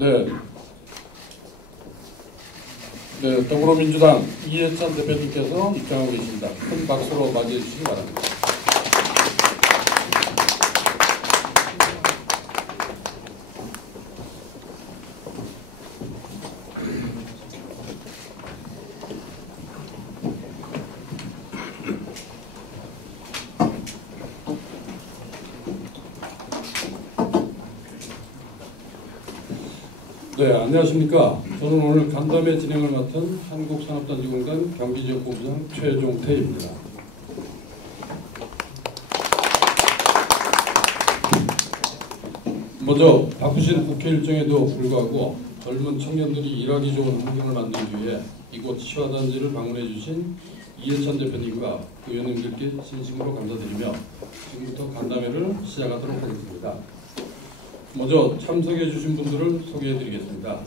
네. 네, 더불어민주당 이해찬 대표님께서 입장하고 계십니다. 큰 박수로 맞이해 주시기 바랍니다. 네, 안녕하십니까. 저는 오늘 간담회 진행을 맡은 한국산업단지공단 경기지역본부장 최종태입니다. 먼저 바쁘신 국회 일정에도 불구하고 젊은 청년들이 일하기 좋은 환경을 만들기 위해 이곳 시화단지를 방문해 주신 이해찬 대표님과 의원님들께 진심으로 감사드리며 지금부터 간담회를 시작하도록 하겠습니다. 먼저 참석해 주신 분들을 소개해 드리겠습니다.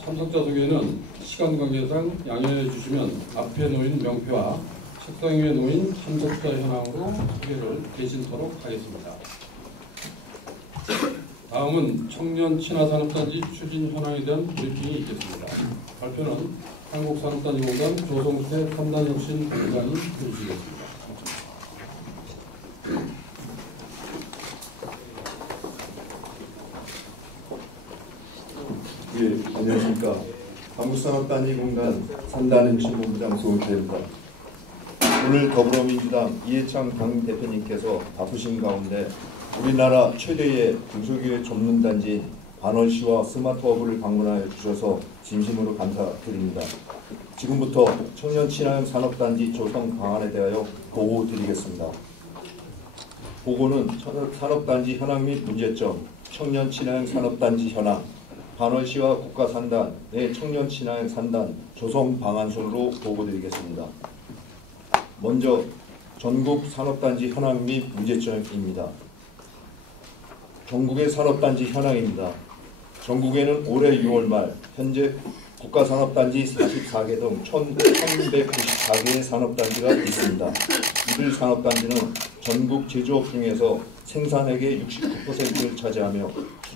참석자 소개는 시간 관계상 양해해 주시면 앞에 놓인 명표와 책상 위에 놓인 참석자 현황으로 소개를 대신토록 하겠습니다. 다음은 청년 친화산업단지 추진 현황에 대한 브리핑이 있겠습니다. 발표는 한국산업단지공단 조성태 첨단혁신본부장이 해주시겠습니다. 예, 안녕하십니까. 한국산업단지공단 첨단혁신본부장 조성태입니다. 오늘 더불어민주당 이해찬 당 대표님께서 바쁘신 가운데 우리나라 최대의 중소기업 전문단지인 반월시와 스마트허브를 방문하여 주셔서 진심으로 감사드립니다. 지금부터 청년 친화형 산업단지 조성 방안에 대하여 보고 드리겠습니다. 보고는 산업단지 현황 및 문제점, 청년 친화형 산업단지 현황, 반월시와 국가산단의 청년 친화형 산단 조성 방안 순으로 보고 드리겠습니다. 먼저 전국 산업단지 현황 및 문제점입니다. 전국의 산업단지 현황입니다. 전국에는 올해 6월 말 현재 국가산업단지 44개 등 1,194개의 산업단지가 있습니다. 이들 산업단지는 전국 제조업 중에서 생산액의 69%를 차지하며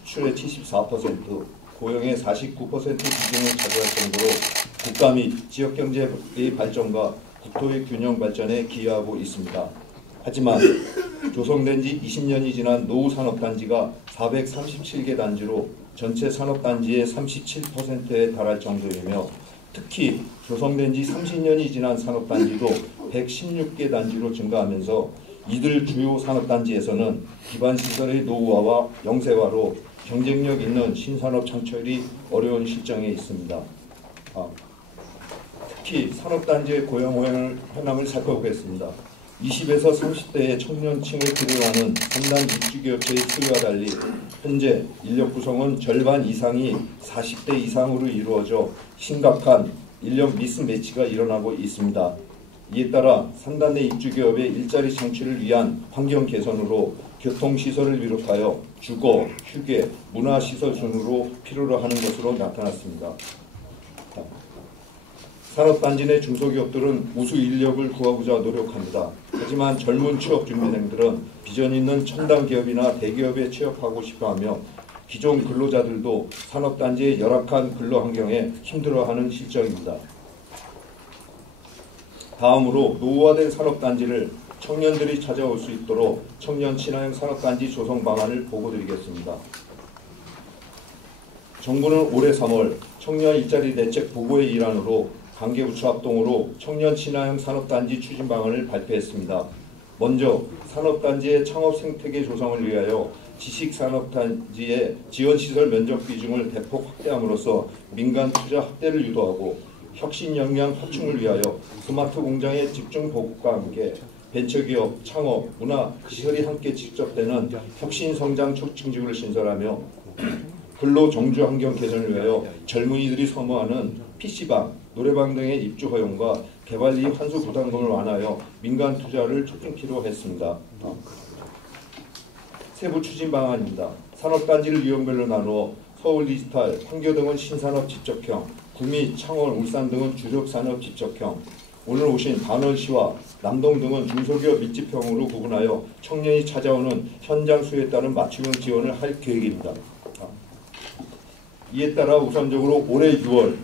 수출의 74%, 고용의 49% 비중을 차지할 정도로 국가 및 지역경제의 발전과 국토의 균형 발전에 기여하고 있습니다. 하지만 조성된 지 20년이 지난 노후 산업단지가 437개 단지로 전체 산업단지의 37%에 달할 정도이며 특히 조성된 지 30년이 지난 산업단지도 116개 단지로 증가하면서 이들 주요 산업단지에서는 기반시설의 노후화와 영세화로 경쟁력 있는 신산업 창출이 어려운 실정에 있습니다. 특히 산업단지의 고용 현황을 살펴보겠습니다. 20에서 30대의 청년층을 필요로 하는 첨단 입주기업체의 수요와 달리 현재 인력 구성은 절반 이상이 40대 이상으로 이루어져 심각한 인력 미스매치가 일어나고 있습니다. 이에 따라 산단내 입주기업의 일자리 창출을 위한 환경 개선으로 교통시설을 비롯하여 주거, 휴게, 문화시설 순으로 필요로 하는 것으로 나타났습니다. 산업단지 내 중소기업들은 우수 인력을 구하고자 노력합니다. 하지만 젊은 취업준비생들은 비전 있는 첨단 기업이나 대기업에 취업하고 싶어하며 기존 근로자들도 산업단지의 열악한 근로환경에 힘들어하는 실정입니다. 다음으로 노후화된 산업단지를 청년들이 찾아올 수 있도록 청년 친화형 산업단지 조성 방안을 보고드리겠습니다. 정부는 올해 3월 청년 일자리 대책 보고의 일환으로 관계부처 합동으로 청년 친화형 산업단지 추진 방안을 발표했습니다. 먼저 산업단지의 창업 생태계 조성을 위하여 지식산업단지의 지원시설 면적 비중을 대폭 확대함으로써 민간 투자 확대를 유도하고 혁신 역량 확충을 위하여 스마트 공장의 집중 보급과 함께 벤처기업, 창업, 문화, 시설이 함께 직접되는 혁신 성장 촉진지구를 신설하며 근로 정주 환경 개선을 위하여 젊은이들이 선호하는 PC방, 노래방 등의 입주 허용과 개발리 환수 부담금을 완화하여 민간 투자를 촉진키로 했습니다. 세부 추진 방안입니다. 산업단지를 유형별로 나누어 서울 디지털, 판교등은 신산업 집적형, 구미, 창원, 울산 등은 주력산업 집적형, 오늘 오신 반월시와 남동 등은 중소기업 밀집형으로 구분하여 청년이 찾아오는 현장 수요에 따른 맞춤형 지원을 할 계획입니다. 이에 따라 우선적으로 올해 6월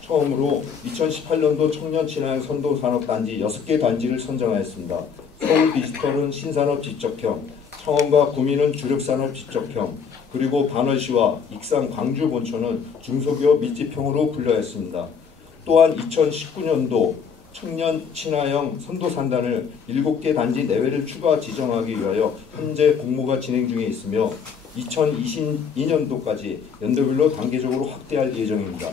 처음으로 2018년도 청년 친환경 선도 산업단지 6개 단지를 선정하였습니다. 서울 디지털은 신산업 지적형, 창원과 구미는 주력산업 지적형, 그리고 반월시와 익산 광주 본초는 중소기업 밀집형으로 분류하였습니다. 또한 2019년도 청년 친화형 선도산단을 7개 단지 내외를 추가 지정하기 위하여 현재 공모가 진행 중에 있으며 2022년도까지 연도별로 단계적으로 확대할 예정입니다.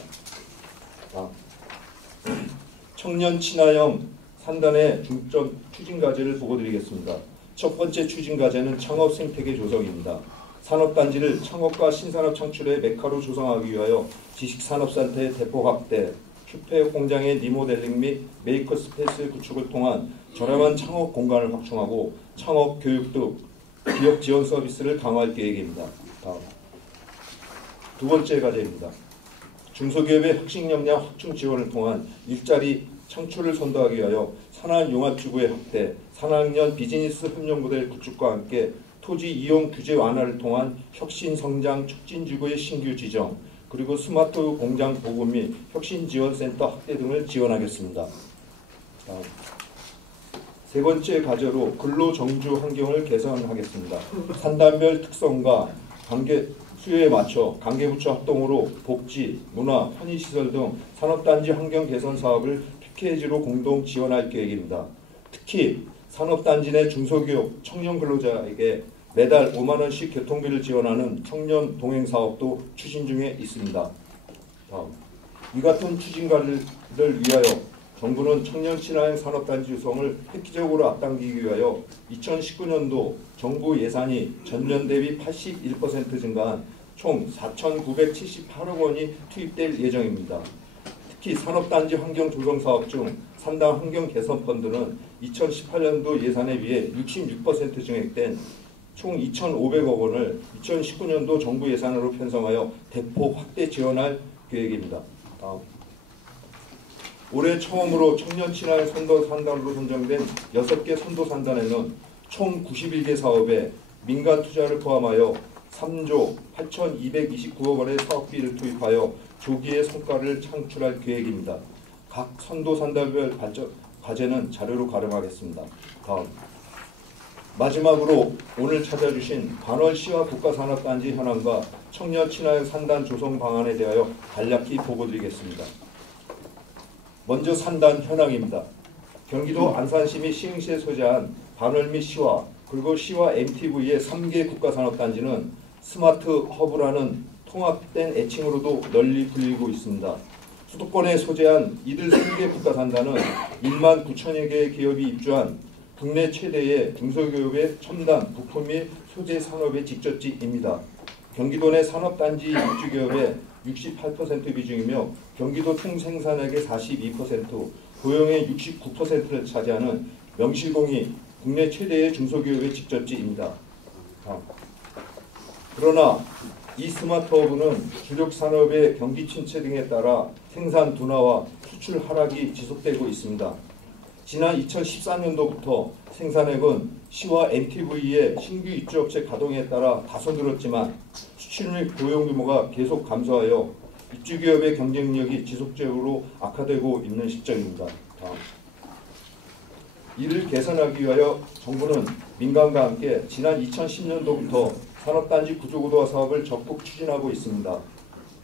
청년 친화형 산단의 중점 추진 과제를 보고드리겠습니다. 첫 번째 추진 과제는 창업 생태계 조성입니다. 산업단지를 창업과 신산업 창출의 메카로 조성하기 위하여 지식산업센터의 대폭 확대, 큐페 공장의 리모델링 및 메이커 스페이스 구축을 통한 저렴한 창업 공간을 확충하고 창업 교육 등 기업 지원 서비스를 강화할 계획입니다. 다음. 두 번째 과제입니다. 중소기업의 혁신 역량 확충 지원을 통한 일자리 창출을 선도하기 위하여 산학융합지구의 확대, 산학년 비즈니스 협력 모델 구축과 함께 토지 이용 규제 완화를 통한 혁신 성장 촉진지구의 신규 지정, 그리고 스마트 공장 보급 및 혁신 지원센터 확대 등을 지원하겠습니다. 세 번째 과제로 근로정주 환경을 개선하겠습니다. 산단별 특성과 관계 수요에 맞춰 관계부처 합동으로 복지, 문화, 편의시설 등 산업단지 환경 개선 사업을 패키지로 공동 지원할 계획입니다. 특히 산업단지 내 중소기업 청년 근로자에게 매달 5만 원씩 교통비를 지원하는 청년 동행 사업도 추진 중에 있습니다. 다음. 이 같은 추진과를 위하여 정부는 청년 친화형 산업단지 구성을 획기적으로 앞당기기 위하여 2019년도 정부 예산이 전년 대비 81% 증가한 총 4,978억 원이 투입될 예정입니다. 특히 산업단지 환경 조성 사업 중 산단 환경 개선 펀드는 2018년도 예산에 비해 66% 증액된 총 2,500억 원을 2019년도 정부 예산으로 편성하여 대폭 확대 지원할 계획입니다. 다음. 올해 처음으로 청년 친화형 선도산단으로 선정된 6개 선도산단에는 총 91개 사업에 민간 투자를 포함하여 3조 8,229억 원의 사업비를 투입하여 조기에 성과를 창출할 계획입니다. 각 선도산단별 과제는 자료로 가름하겠습니다. 다음. 마지막으로 오늘 찾아주신 반월시와 국가산업단지 현황과 청년 친화형 산단 조성 방안에 대하여 간략히 보고드리겠습니다. 먼저 산단 현황입니다. 경기도 안산시 및 시흥시에 소재한 반월 및 시와 그리고 시와 MTV의 3개 국가산업단지는 스마트 허브라는 통합된 애칭으로도 널리 불리고 있습니다. 수도권에 소재한 이들 3개 국가산단은 1만 9천여 개의 기업이 입주한 국내 최대의 중소기업의 첨단 부품 및 소재 산업의 직접지입니다. 경기도 내 산업단지 입주기업의 68% 비중이며 경기도 총생산액의 42%, 고용의 69%를 차지하는 명실공히 국내 최대의 중소기업의 직접지입니다. 그러나 이 스마트허브는 주력 산업의 경기 침체 등에 따라 생산 둔화와 수출 하락이 지속되고 있습니다. 지난 2014년도부터 생산액은 시와 NTV의 신규 입주업체 가동에 따라 다소 늘었지만 수출 및 고용 규모가 계속 감소하여 입주기업의 경쟁력이 지속적으로 악화되고 있는 실정입니다. 다음. 이를 개선하기 위하여 정부는 민간과 함께 지난 2010년도부터 산업단지 구조고도화 사업을 적극 추진하고 있습니다.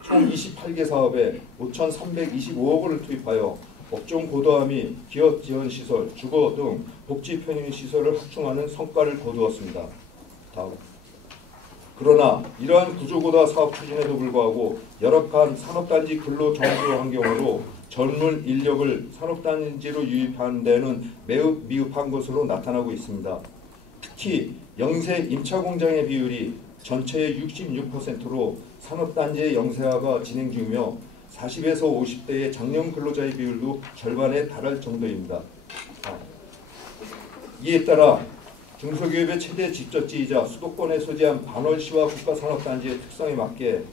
총 28개 사업에 5,325억 원을 투입하여 업종 고도화 및 기업 지원 시설, 주거 등 복지 편의 시설을 확충하는 성과를 거두었습니다. 다음. 그러나 이러한 구조고도화 사업 추진에도 불구하고 열악한 산업단지 근로 정주 환경으로 젊은 인력을 산업단지로 유입하는 데는 매우 미흡한 것으로 나타나고 있습니다. 특히 영세 임차공장의 비율이 전체의 66%로 산업단지의 영세화가 진행 중이며 40에서 50대의 장년 근로자의 비율도 절반에 달할 정도입니다. 이에 따라 중소기업의 최대 직접지이자 수도권에 소재한 반월시와 국가산업단지의 특성에 맞게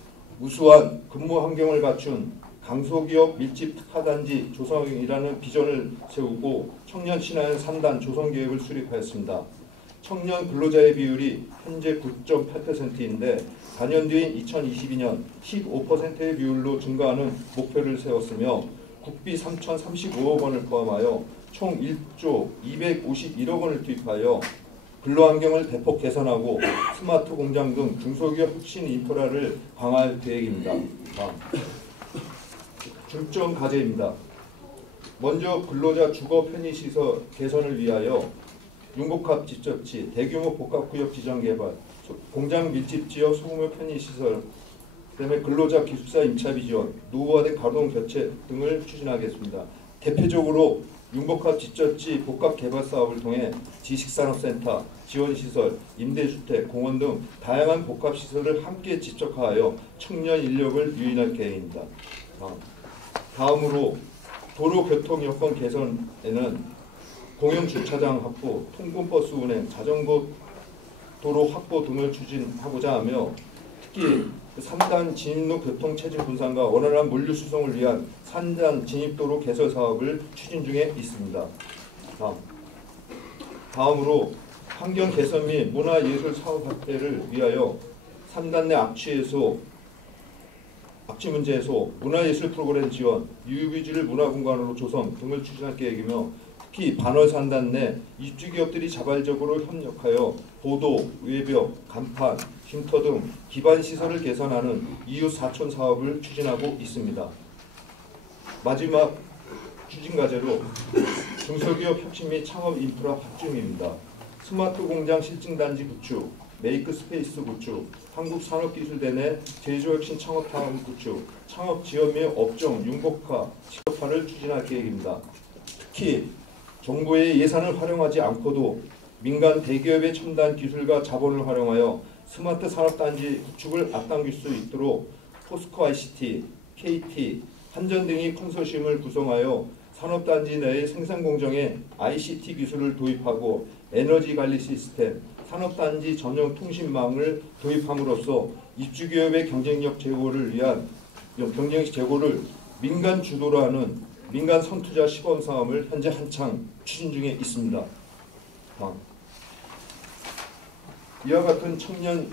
우수한 근무 환경을 갖춘 강소기업 밀집 특화단지 조성이라는 비전을 세우고 청년 친화형 3단 조성 계획을 수립하였습니다. 청년 근로자의 비율이 현재 9.8%인데 4년 뒤인 2022년 15%의 비율로 증가하는 목표를 세웠으며 국비 3,035억 원을 포함하여 총 1조 251억 원을 투입하여 근로환경을 대폭 개선하고 스마트 공장 등 중소기업 혁신 인프라를 강화할 계획입니다. 중점 과제입니다. 먼저 근로자 주거 편의시설 개선을 위하여 융복합 집접지, 대규모 복합구역 지정 개발, 공장 밀집 지역 소규모 편의시설, 그다음에 근로자 기숙사 임차비 지원, 노후화된 가동 교체 등을 추진하겠습니다. 대표적으로 융복합 집접지 복합 개발 사업을 통해 지식산업센터, 지원시설, 임대주택, 공원 등 다양한 복합시설을 함께 집적하여 청년 인력을 유인할 계획입니다. 다음으로 도로교통 여건 개선에는 공영주차장 확보, 통근버스 운행, 자전거 도로 확보 등을 추진하고자 하며 특히 3단 진입로 교통 체질 분산과 원활한 물류 수송을 위한 3단 진입도로 개설 사업을 추진 중에 있습니다. 다음으로 환경 개선 및 문화예술 사업 확대를 위하여 3단 내 악취 문제 해소, 문화예술 프로그램 지원, 유유비지를 문화공간으로 조성 등을 추진할 계획이며 특히 반월 3단 내 입주기업들이 자발적으로 협력하여 보도, 외벽, 간판, 쉼터 등 기반 시설을 개선하는 이웃 사촌 사업을 추진하고 있습니다. 마지막 추진 과제로 중소기업 혁신 및 창업 인프라 확충입니다. 스마트 공장 실증단지 구축, 메이크 스페이스 구축, 한국산업기술대 내 제조혁신 창업타운 구축, 창업 지원 및 업종 융복화, 직업화를 추진할 계획입니다. 특히 정부의 예산을 활용하지 않고도 민간 대기업의 첨단 기술과 자본을 활용하여 스마트 산업단지 구축을 앞당길 수 있도록 포스코 ICT, KT, 한전 등이 컨소시엄을 구성하여 산업단지 내의 생산공정에 ICT 기술을 도입하고 에너지 관리 시스템, 산업단지 전용 통신망을 도입함으로써 입주기업의 경쟁력 제고를 민간 주도로 하는 민간 선투자 시범 사업을 현재 한창 추진 중에 있습니다. 이와 같은 청년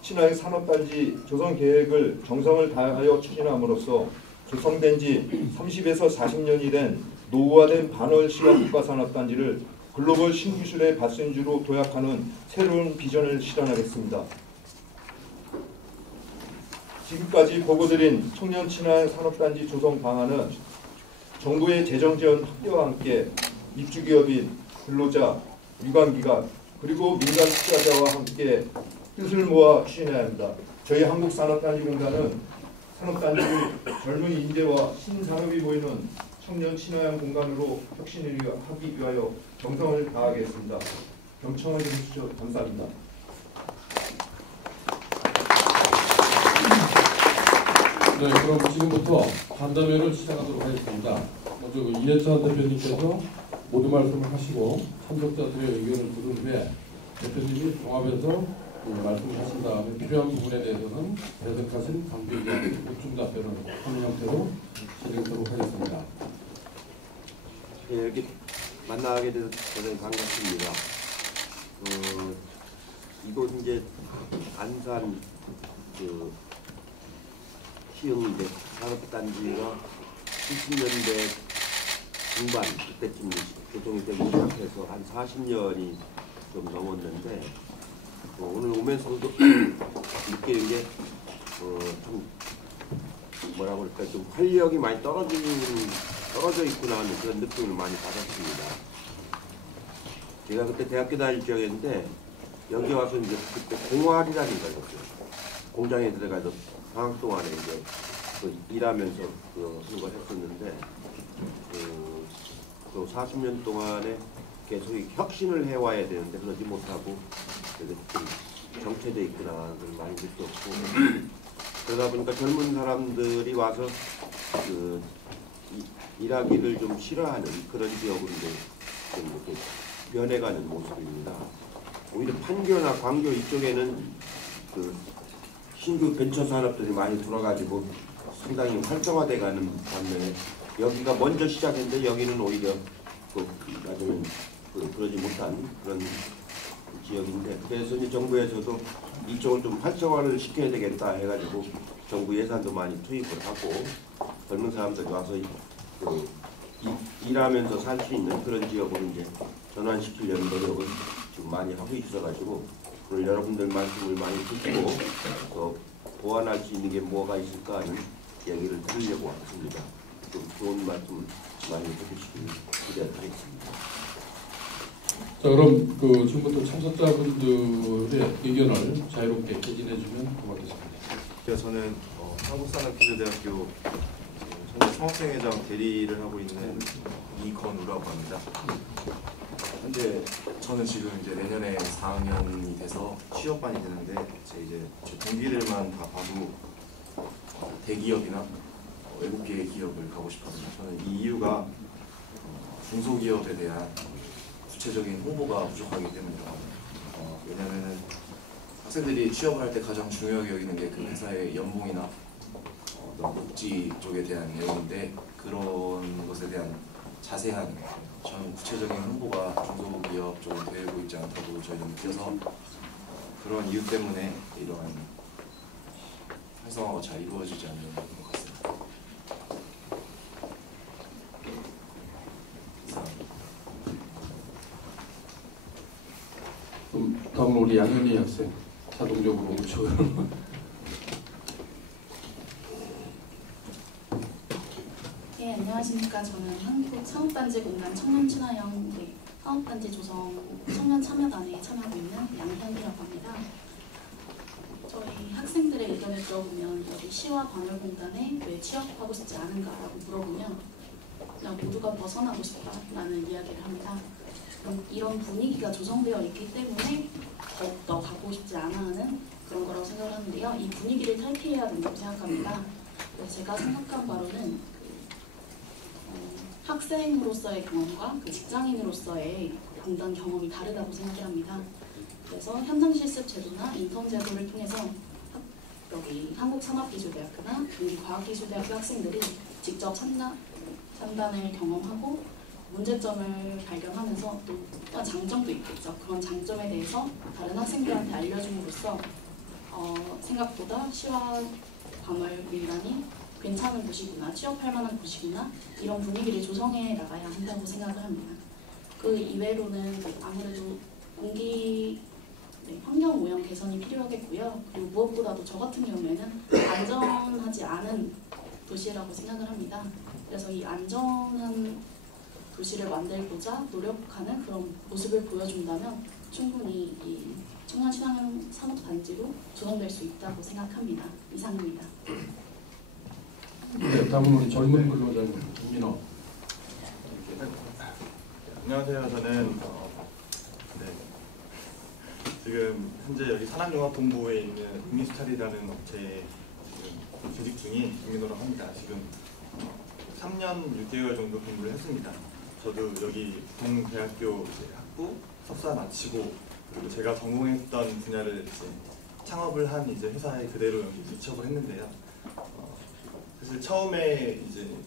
친화형 산업단지 조성 계획을 정성을 다하여 추진함으로써 조성된 지 30에서 40년이 된 노후화된 반월 시각 국가산업단지를 글로벌 신기술의 발생지로 도약하는 새로운 비전을 실현하겠습니다. 지금까지 보고드린 청년 친화형 산업단지 조성 방안은 정부의 재정 지원 확대와 함께 입주기업인, 근로자, 유관기관, 그리고 민간 투자자와 함께 뜻을 모아 추진해야 합니다. 저희 한국산업단지공단은 산업단지를 젊은 인재와 신산업이 보이는 청년 친화형 공간으로 혁신을 하기 위하여 정성을 다하겠습니다. 경청해 주시죠. 감사합니다. 네, 그럼 지금부터 간담회를 시작하도록 하겠습니다. 먼저 이해찬 대표님께서 모두 말씀을 하시고 참석자들의 의견을 들은 후에 대표님이 종합해서 말씀을 하신 다음에 필요한 부분에 대해서는 배석하신 관계의견 보충 답변을 하는 형태로 진행하도록 하겠습니다. 네, 여기 만나게 돼서 대단히 반갑습니다. 이곳 이제 안산 시흥 산업단지가 70년대 중반 그때쯤 조성이 되기 시작해서 한 40년이 좀 넘었는데 오늘 오면서도 느끼는 게 참 뭐라 그럴까 좀 활력이 많이 떨어져 있구나 하는 그런 느낌을 많이 받았습니다. 제가 그때 대학교 다닐 적이었는데 여기 와서 이제 그때 공활이라는 걸 했어요. 공장에 들어가서 방학 동안에 이제 일하면서 하는 걸 했었는데 또 40년 동안에 계속 혁신을 해와야 되는데 그러지 못하고 좀 정체돼 있구나 그걸 많이 느꼈고 그러다 보니까 젊은 사람들이 와서 일하기를 좀 싫어하는 그런 지역으로 좀 이렇게 변해가는 모습입니다. 오히려 판교나 광교 이쪽에는 신규 벤처 산업들이 많이 들어가지고 상당히 활성화돼가는 반면에 여기가 먼저 시작했는데 여기는 오히려 나중에 그러지 못한 그런 지역인데 그래서 이제 정부에서도 이쪽을 좀 활성화를 시켜야 되겠다 해가지고 정부 예산도 많이 투입을 하고 젊은 사람들이 와서 일하면서 살 수 있는 그런 지역으로 이제 전환시키려는 노력을 지금 많이 하고 있어가지고 오늘 여러분들 말씀을 많이 듣고 더 보완할 수 있는 게 뭐가 있을까 하는 얘기를 드리려고 왔습니다. 좀 좋은 말씀 많이 해주시길 기대하겠습니다. 자, 그럼 지금부터 참석자분들의 의견을 자유롭게 개진해주면 고맙겠습니다. 저는 한국산업기술대학교 창업생회장 대리를 하고 있는 이건우라고 합니다. 현재 저는 지금 이제 내년에 4학년이 돼서 취업반이 되는데 제 동기들만 다 봐도 대기업이나 외국계 기업을 가고 싶거든요. 저는 이 이유가 중소기업에 대한 구체적인 홍보가 부족하기 때문이라고 합니다. 왜냐하면 학생들이 취업을 할 때 가장 중요하게 여기는 게 그 회사의 연봉이나 복지 쪽에 대한 내용인데 그런 것에 대한 자세한 전 구체적인 홍보가 중소기업 쪽으로 되고 있지 않다고 저희는 느껴서 그런 이유 때문에 이러한 활성화가 잘 이루어지지 않는 것 같습니다. 그럼 다음은 우리 양현희 학생 자동적으로 5초. 네, 안녕하십니까. 저는 한국창업단지공단 청년친화형 사업단지 조성 청년참여단에 참여하고 있는 양현희라고 합니다. 저희 학생들의 의견을 들어보면 여기 시와 관할공단에 왜 취업하고 싶지 않은가라고 물어보면 그냥 모두가 벗어나고 싶다라는 이야기를 합니다. 이런 분위기가 조성되어 있기 때문에 더욱더 가고 싶지 않아 하는 그런 거라고 생각을 하는데요. 이 분위기를 탈피해야 된다고 생각합니다. 제가 생각한 바로는 학생으로서의 경험과 직장인으로서의 공단 경험이 다르다고 생각을 합니다. 그래서 현장 실습 제도나 인턴 제도를 통해서 여기 한국산업기술대학교나 경기과학기술대학교 학생들이 직접 참단을 경험하고 문제점을 발견하면서 또 장점도 있겠죠. 그런 장점에 대해서 다른 학생들한테 알려줌으로써 생각보다 시와 관할 민단이 괜찮은 곳이구나, 취업할 만한 곳이구나 이런 분위기를 조성해 나가야 한다고 생각을 합니다. 그 이외로는 아무래도 공기 환경 오염 개선이 필요하겠고요. 그리고 무엇보다도 저 같은 경우에는 안전하지 않은 도시라고 생각을 합니다. 그래서 이 안전한 도시를 만들고자 노력하는 그런 모습을 보여준다면 충분히 이 청년친환경 산업단지로 조성될 수 있다고 생각합니다. 이상입니다. 네, 다음은 우리 젊은 근로자님 김민호. 안녕하세요. 저는 지금 현재 여기 산학융합본부에 있는 국민스타리라는 업체에 지금 재직 중인 김민호라고 합니다. 지금 3년 6개월 정도 근무를 했습니다. 저도 여기 동대학교 학부 석사 마치고 그리고 제가 전공했던 분야를 창업을 한 회사에 그대로 여기 취업을 했는데요. 사실 처음에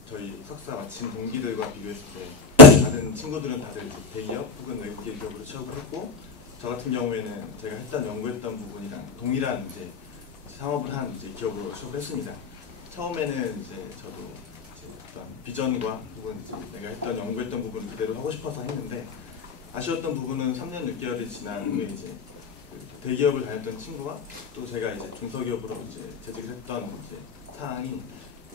저희 석사 마친 동기들과 비교했을 때 다른 친구들은 다들 대기업 혹은 외국계 기업으로 취업을 했고 저 같은 경우에는 제가 연구했던 부분이랑 동일한 창업을 한 기업으로 취업을 했습니다. 처음에는 저도 어떤 비전과 혹은 내가 연구했던 부분을 그대로 하고 싶어서 했는데 아쉬웠던 부분은 3년 6개월이 지난 후에 대기업을 다녔던 친구와 또 제가 중소기업으로 재직을 했던 상황이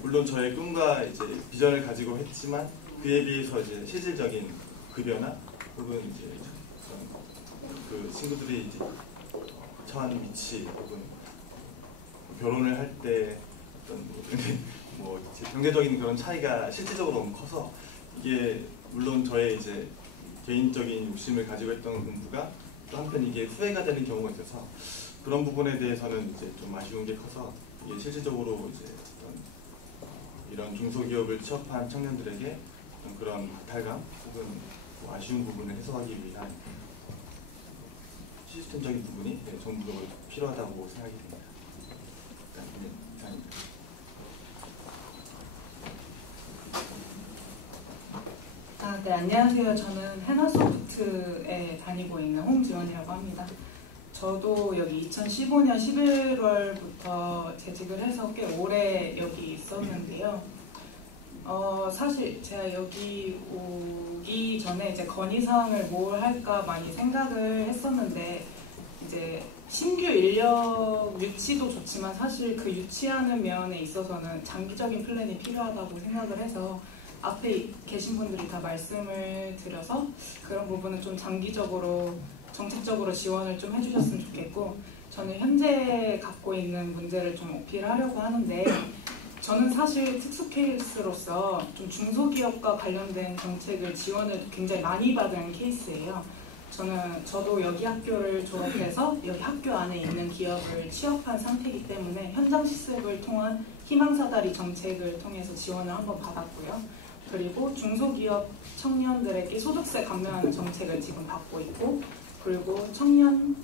물론 저의 꿈과 비전을 가지고 했지만 그에 비해서 실질적인 급여나 혹은 그 친구들이 처한 위치 혹은 결혼을 할 때 어떤 경제적인 그런 차이가 실질적으로 너무 커서 이게 물론 저의 개인적인 욕심을 가지고 했던 공부가 또 한편 이게 후회가 되는 경우가 있어서 그런 부분에 대해서는 좀 아쉬운 게 커서 이게 실질적으로 이런 중소기업을 취업한 청년들에게 그런 박탈감 혹은 아쉬운 부분을 해소하기 위한 시스템적인 부분이 정부적으로 필요하다고 생각이 됩니다. 이상입니다. 네, 안녕하세요. 저는 해나소프트에 다니고 있는 홍지원이라고 합니다. 저도 여기 2015년 11월부터 재직을 해서 꽤 오래 여기 있었는데요. 사실 제가 여기 오기 전에 이제 건의사항을 뭘 할까 많이 생각을 했었는데, 이제 신규 인력 유치도 좋지만 사실 그 유치하는 면에 있어서는 장기적인 플랜이 필요하다고 생각을 해서 앞에 계신 분들이 다 말씀을 드려서 그런 부분은 좀 장기적으로 정책적으로 지원을 좀 해주셨으면 좋겠고, 저는 현재 갖고 있는 문제를 좀 어필하려고 하는데, 저는 사실 특수 케이스로서 좀 중소기업과 관련된 정책을 지원을 굉장히 많이 받은 케이스예요. 저도 여기 학교를 졸업해서 여기 학교 안에 있는 기업을 취업한 상태이기 때문에 현장 실습을 통한 희망사다리 정책을 통해서 지원을 한번 받았고요. 그리고 중소기업 청년들에게 소득세 감면하는 정책을 지금 받고 있고, 그리고 청년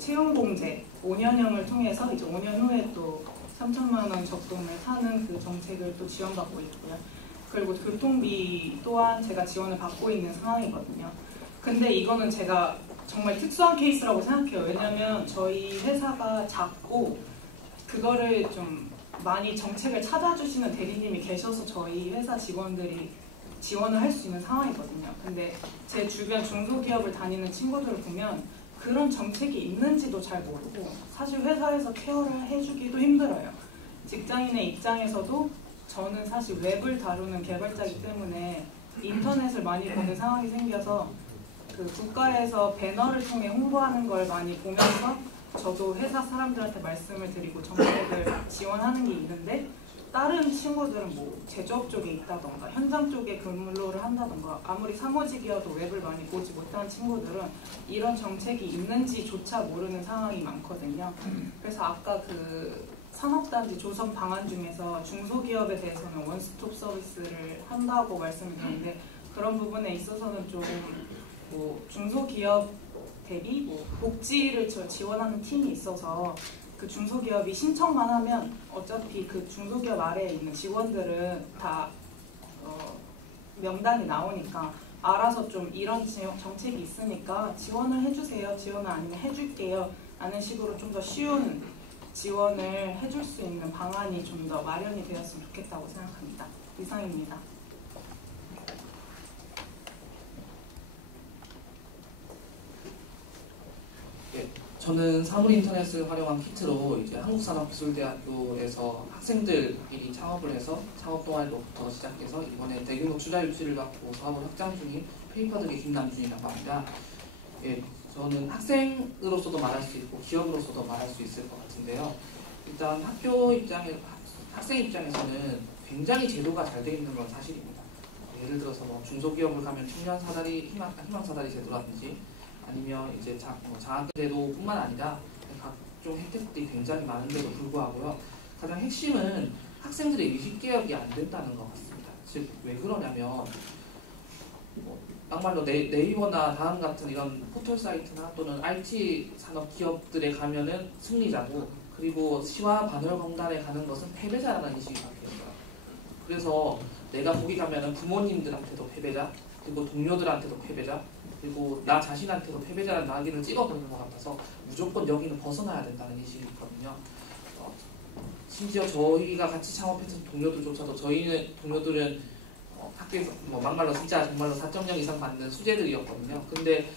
채용공제 5년형을 통해서 이제 5년 후에 또 3천만 원 적금을 타는 그 정책을 또 지원받고 있고요. 그리고 교통비 또한 제가 지원을 받고 있는 상황이거든요. 근데 이거는 제가 정말 특수한 케이스라고 생각해요. 왜냐면 저희 회사가 작고 그거를 좀 많이 정책을 찾아주시는 대리님이 계셔서 저희 회사 직원들이 지원을 할 수 있는 상황이거든요. 근데 제 주변 중소기업을 다니는 친구들을 보면 그런 정책이 있는지도 잘 모르고 사실 회사에서 케어를 해주기도 힘들어요. 직장인의 입장에서도 저는 사실 웹을 다루는 개발자이기 때문에 인터넷을 많이 보는 상황이 생겨서 그 국가에서 배너를 통해 홍보하는 걸 많이 보면서 저도 회사 사람들한테 말씀을 드리고 정책을 지원하는 게 있는데, 다른 친구들은 뭐 제조업 쪽에 있다던가 현장 쪽에 근무를 한다던가 아무리 사무직이어도 웹을 많이 보지 못하는 친구들은 이런 정책이 있는지조차 모르는 상황이 많거든요. 그래서 아까 그 산업단지 조성 방안 중에서 중소기업에 대해서는 원스톱 서비스를 한다고 말씀을 드렸는데, 그런 부분에 있어서는 좀 뭐 중소기업 대비 뭐 복지를 지원하는 팀이 있어서 그 중소기업이 신청만 하면 어차피 그 중소기업 아래에 있는 직원들은 다 명단이 나오니까 알아서 좀 이런 정책이 있으니까 지원을 해주세요, 지원을 아니면 해줄게요 라는 식으로 좀 더 쉬운 지원을 해줄 수 있는 방안이 좀 더 마련이 되었으면 좋겠다고 생각합니다. 이상입니다. 저는 사물인터넷을 활용한 키트로 이제 한국산업기술대학교에서 학생들끼리 창업을 해서 창업 동아리로부터 시작해서 이번에 대규모 투자 유치를 받고 사업을 확장 중인 페이퍼들의 김남준이라고 합니다. 저는 학생으로서도 말할 수 있고 기업으로서도 말할 수 있을 것 같은데요. 일단 학생 입장에서는 굉장히 제도가 잘 되어 있는 건 사실입니다. 예를 들어서 뭐 중소기업을 가면 청년 사다리, 희망 사다리 제도라든지 아니면 이제 장학금 제도뿐만 아니라 각종 혜택들이 굉장히 많은데도 불구하고요. 가장 핵심은 학생들의 의식개혁이 안 된다는 것 같습니다. 즉 왜 그러냐면 막말로 네이버나 다음 같은 이런 포털 사이트나 또는 IT 산업 기업들에 가면은 승리자고, 그리고 시와 반월공단에 가는 것은 패배자라는 인식이 바뀌었어요. 그래서 내가 거기 가면은 부모님들한테도 패배자, 그리고 동료들한테도 패배자, 그리고 나 자신한테도 패배자라는 낙인을 찍어버리는 것 같아서 무조건 여기는 벗어나야 된다는 인식이 있거든요. 심지어 저희가 같이 창업했던 동료들조차도 동료들은 학교에서 막말로 진짜 정말로 4.0 이상 받는 수재들이었거든요. 근데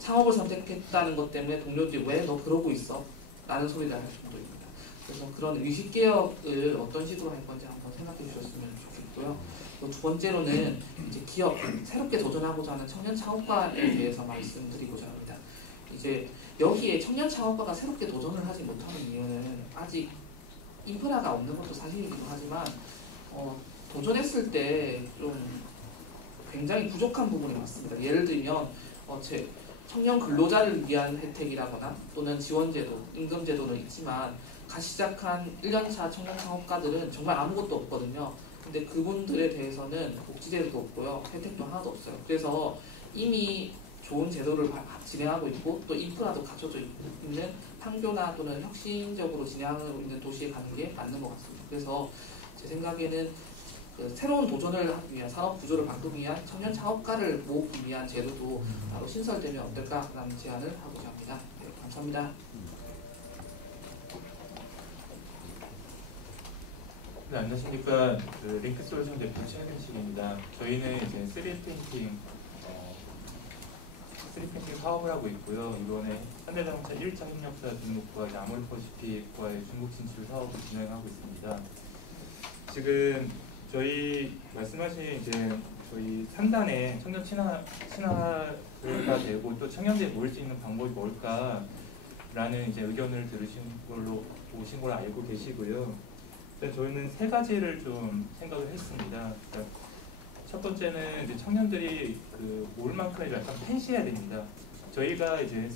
창업을 선택했다는 것 때문에 동료들이 왜 너 그러고 있어? 라는 소리를 할 정도입니다. 그래서 그런 의식개혁을 어떤 식으로 할 건지 한번 생각해 주셨으면 좋겠고요. 또 두 번째로는 이제 기업, 새롭게 도전하고자 하는 청년 창업가에 대해서 말씀드리고자 합니다. 이제 여기에 청년 창업가가 새롭게 도전을 하지 못하는 이유는 아직 인프라가 없는 것도 사실이기도 하지만 도전했을 때 좀 굉장히 부족한 부분이 많습니다. 예를 들면 청년 근로자를 위한 혜택이라거나 또는 지원제도, 임금제도는 있지만 같이 시작한 1년차 청년 창업가들은 정말 아무것도 없거든요. 근데 그분들에 대해서는 복지제도도 없고요. 혜택도 하나도 없어요. 그래서 이미 좋은 제도를 진행하고 있고 또 인프라도 갖춰져 있는 판교나 또는 혁신적으로 진행하고 있는 도시에 가는 게 맞는 것 같습니다. 그래서 제 생각에는 그 새로운 도전을 하기 위한 산업 구조를 바꾸기 위한 청년 창업가를 모으기 위한 제도도 바로 신설되면 어떨까라는 제안을 하고자 합니다. 네, 감사합니다. 네, 안녕하십니까. 그 링크솔루션 대표 최현식입니다. 저희는 이제 3D 프린팅 사업을 하고 있고요. 이번에 현대자동차 1차 협력사 등록과 아모르퍼시픽과의 중국 진출 사업을 진행하고 있습니다. 지금 저희 말씀하신 이제 저희 3단에 청년 친화가 되고 또 청년들이 모일 수 있는 방법이 뭘까라는 이제 의견을 들으신 걸로 오신 걸로 알고 계시고요. 저희는 세 가지를 좀 생각을 했습니다. 그러니까 첫 번째는 이제 청년들이 그 모를 만큼 약간 팬시해야 됩니다. 저희가 이제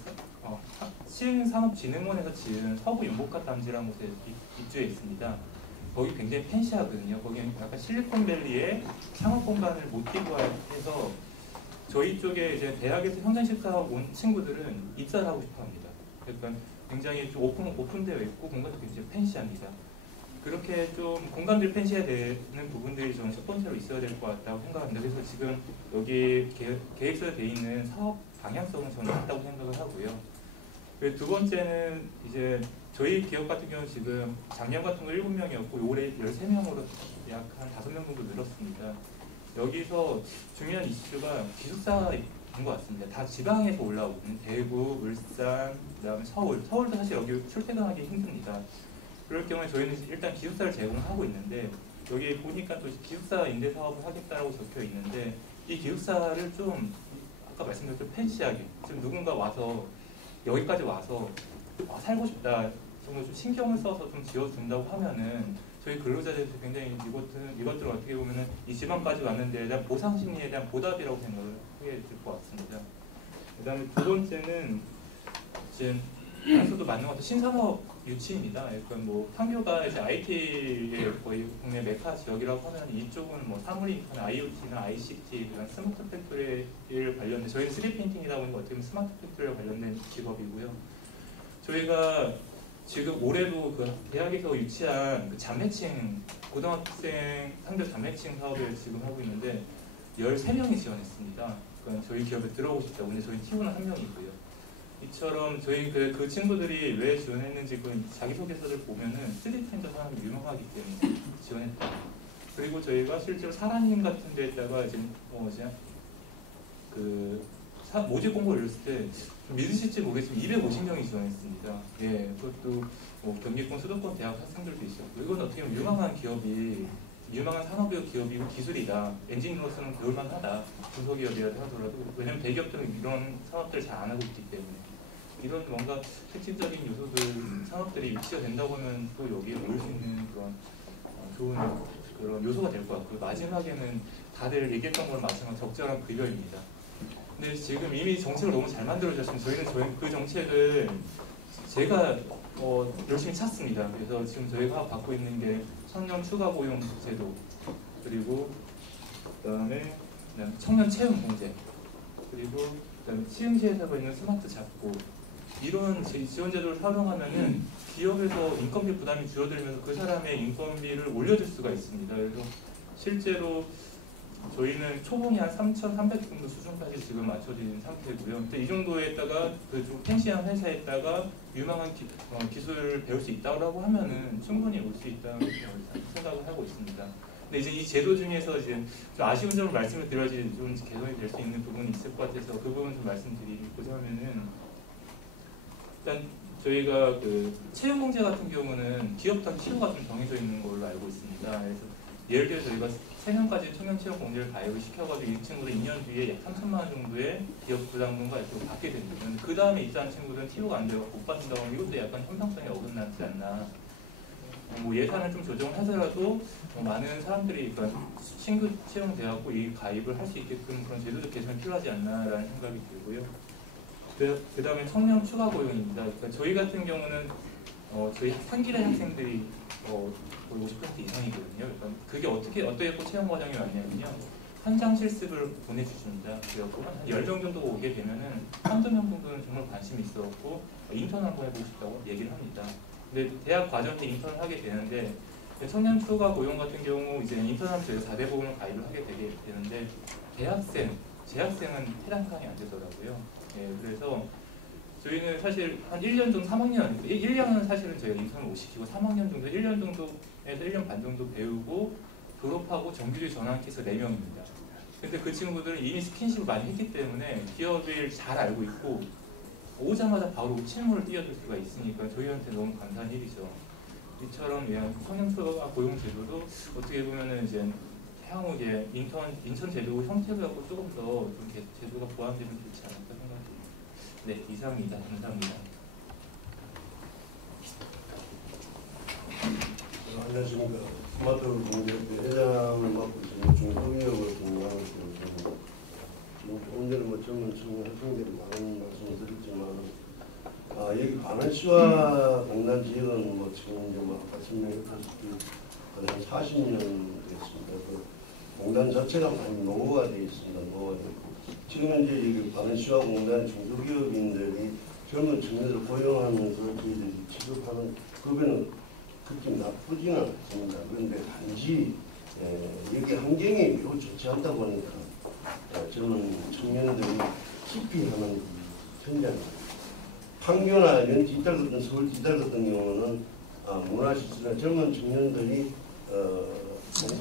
시흥산업진흥원에서 지은 서부 윤복합 담지라는 곳에 입주해 있습니다. 거기 굉장히 팬시하거든요. 거기는 약간 실리콘밸리의 창업 공간을 모티브화 해서 저희 쪽에 이제 대학에서 현장 식사하고 온 친구들은 입사를 하고 싶어 합니다. 그러니까 굉장히 좀 오픈되어 있고 공간도 굉장히 팬시합니다. 그렇게 좀 공간들 팬시해야 되는 부분들이 저는 첫 번째로 있어야 될 것 같다고 생각합니다. 그래서 지금 여기 계획서에 돼 있는 사업 방향성은 저는 맞다고 생각을 하고요. 두 번째는 이제 저희 기업 같은 경우는 지금 작년 같은 거 7명이었고 올해 13명으로 약 한 5명 정도 늘었습니다. 여기서 중요한 이슈가 기숙사인 것 같습니다. 다 지방에서 올라오거든요. 대구, 울산, 그다음에 서울도 사실 여기 출퇴근하기 힘듭니다. 그럴 경우에 저희는 일단 기숙사를 제공하고 있는데 여기 보니까 또 기숙사 임대 사업을 하겠다고 적혀 있는데 이 기숙사를 좀 아까 말씀드렸던 팬시하게 지금 누군가 와서 여기까지 와서 살고 싶다 정도 좀 신경을 써서 좀 지어준다고 하면은 저희 근로자들도 굉장히 이것들을 어떻게 보면은 이 지방까지 왔는데 대한 보상 심리에 대한 보답이라고 생각을 하게 될 것 같습니다. 그다음에 두 번째는 지금 안에서도 맞는 것 같아요. 신산업 유치입니다. 그러니까 뭐 판교가 이제 IT의 거의 국내 메카 지역이라고 하면 이쪽은 뭐 사물인터나 IoT나 ICT 그런 스마트 팩토리를 관련된 저희는 3D 프린팅이다 보니까 어떻게 보면 스마트 팩토리와 관련된 직업이고요. 저희가 지금 올해도 그 대학에서 유치한 그 잡매칭 고등학생 상대 잡매칭 사업을 지금 하고 있는데 13명이 지원했습니다. 그러니까 저희 기업에 들어오고 싶다. 근데 저희 팀원은 1명이고요. 이처럼 저희 그 친구들이 왜 지원했는지 그 자기소개서를 보면은 3D 프린터 산업이 유명하기 때문에 지원했다. 그리고 저희가 실제로 사람님 같은 데다가 지금 모집 공고를 올렸을 때 믿으실지 모르겠지만 250명이 지원했습니다. 예, 그것도 뭐 경기권, 수도권 대학 학생들도 있었고 이건 어떻게 보면 유명한 산업기업이고 기술이다. 엔지니어로서는 배울만하다. 중소기업이라도 하더라도 왜냐면 대기업들은 이런 산업들을 잘 안 하고 있기 때문에 이런 뭔가 특징적인 요소들 산업들이 유치가 된다고 하면 또 여기에 올 수 있는 그런 좋은 그런 요소가 될 것 같고 마지막에는 다들 얘기했던 걸 마지막 적절한 급여입니다. 근데 지금 이미 정책을 너무 잘 만들어졌으면 저희는 그 정책을 제가 열심히 찾습니다. 그래서 지금 저희가 받고 있는 게 청년 추가 고용 제도 그리고 그다음에 청년 채용 공제 그리고 그다음에 시흥시에서 하고 있는 스마트 잡고 이런 지원 제도를 활용하면은 기업에서 인건비 부담이 줄어들면서 그 사람의 인건비를 올려줄 수가 있습니다. 그래서 실제로 저희는 초봉이 한 3,300 정도 수준까지 지금 맞춰진 상태고요. 근데 이 정도에다가 그 펜시한 회사에다가 유망한 기술을 배울 수 있다고 하면은 충분히 올 수 있다고 생각을 하고 있습니다. 근데 이제 이 제도 중에서 이제 좀 아쉬운 점을 말씀을 드려야지 좀 개선이 될 수 있는 부분이 있을 것 같아서 그 부분 좀 말씀드리고자 하면은 일단 저희가 그 채용 공제 같은 경우는 기업당 치료가 좀 정해져 있는 걸로 알고 있습니다. 그래서 예를 들어 저희가 3명까지 청년 채용 공제를 가입을 시켜가지고 이 친구들 2년 뒤에 약 3천만 원 정도의 기업 부담금과 이렇게 받게 됩니다. 그 다음에 입사한 친구들은 치료가 안 돼요. 못 받는다고 하면 이것도 약간 형평성이 어긋나지 않나. 뭐 예산을 좀 조정하더라도 많은 사람들이 그러니까 신규 채용되었고 이 가입을 할 수 있게끔 그런 제도적 개선이 필요하지 않나라는 생각이 들고요. 그 다음에 청년 추가 고용입니다. 그러니까 저희 같은 경우는 저희 상기대 학생들이 거의 50% 이상이거든요. 그러니까 그게 어떻게 채용 과정이 왔냐면요. 현장 실습을 보내주십니다. 그래갖고 한 10명 정도 오게 되면은 한두 명 정도는 정말 관심이 있어갖고 인턴 한번 해보고 싶다고 얘기를 합니다. 근데 대학 과정 때 인턴을 하게 되는데 청년 초과 고용 같은 경우 이제 인턴하면 저희가 4대 보험을 가입을 하게 되는데 대학생, 재학생은 해당 사항이 안 되더라고요. 예, 그래서 저희는 사실 한 1년 정도, 3학년, 1년은 사실은 저희가 인턴을 못 시키고 3학년 정도, 1년 정도에서 1년 반 정도 배우고 졸업하고 정규직 전환해서 4명입니다. 근데 그 친구들은 이미 스킨십을 많이 했기 때문에 기업을 잘 알고 있고 오자마자 바로 실무를 뛰어들 수가 있으니까 저희한테 너무 감사한 일이죠. 이처럼 청년 초과 고용 제도도 어떻게 보면은 이제 향후 이제 인턴 제도 형태하고 조금 더 좀 제도가 보완되면 좋지 않을까 생각합니다. 네, 이상입니다. 감사합니다. 안녕하십니까. 스마트 공제협회 회장을 맡고 있는 중소기업을 운영하고 있습니다. 조금 전에 젊은 청년 학생들이 많은 말씀을 드렸지만 여기 관원시와 공단 지역은 지금 이제 아까 설명했다시피 한 40년 됐습니다. 그 공단 자체가 많이 노후가 되어 있습니다. 지금 현재 여기 관원시와 공단 중소기업인들이 젊은 청년들을 고용하면서 저희들이 취급하는 급여는 그렇게 나쁘지는 않습니다. 그런데 단지 여기 환경이 매우 좋지 않다 보니까 젊은 청년들이 깊이 하는 현장입니다. 판교나 이런 뒷달 같은 서울 뒷달 같은 경우는 문화시설이나 젊은 청년들이